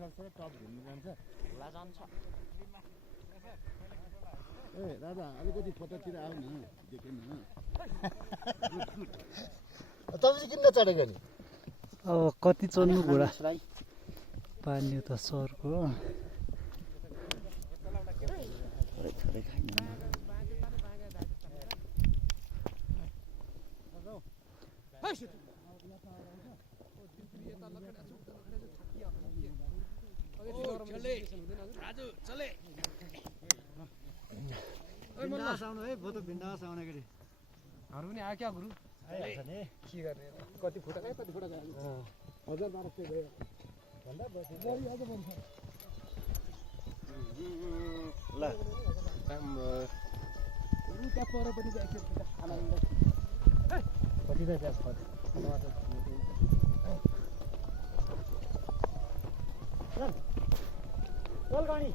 सरसर top घुम्नु जान्छ होला जान्छ ए दादा अलिकति फोटोतिर आऊ न देखेन तपाईँ चाहिँ किन चढेको नि अब कति चढ्नु घोडा पानी त सरको बिन्दास आउनु है फोटो बिन्दास आउने गरी हरू पनि आयो क्या गुरु आइहाल्छ नि के गर्ने कति फुटा गयो 1000-1200 गयो भन्दा बसी ल रुटा पर पनि एकखेप आनन्द कति त जास चल गणी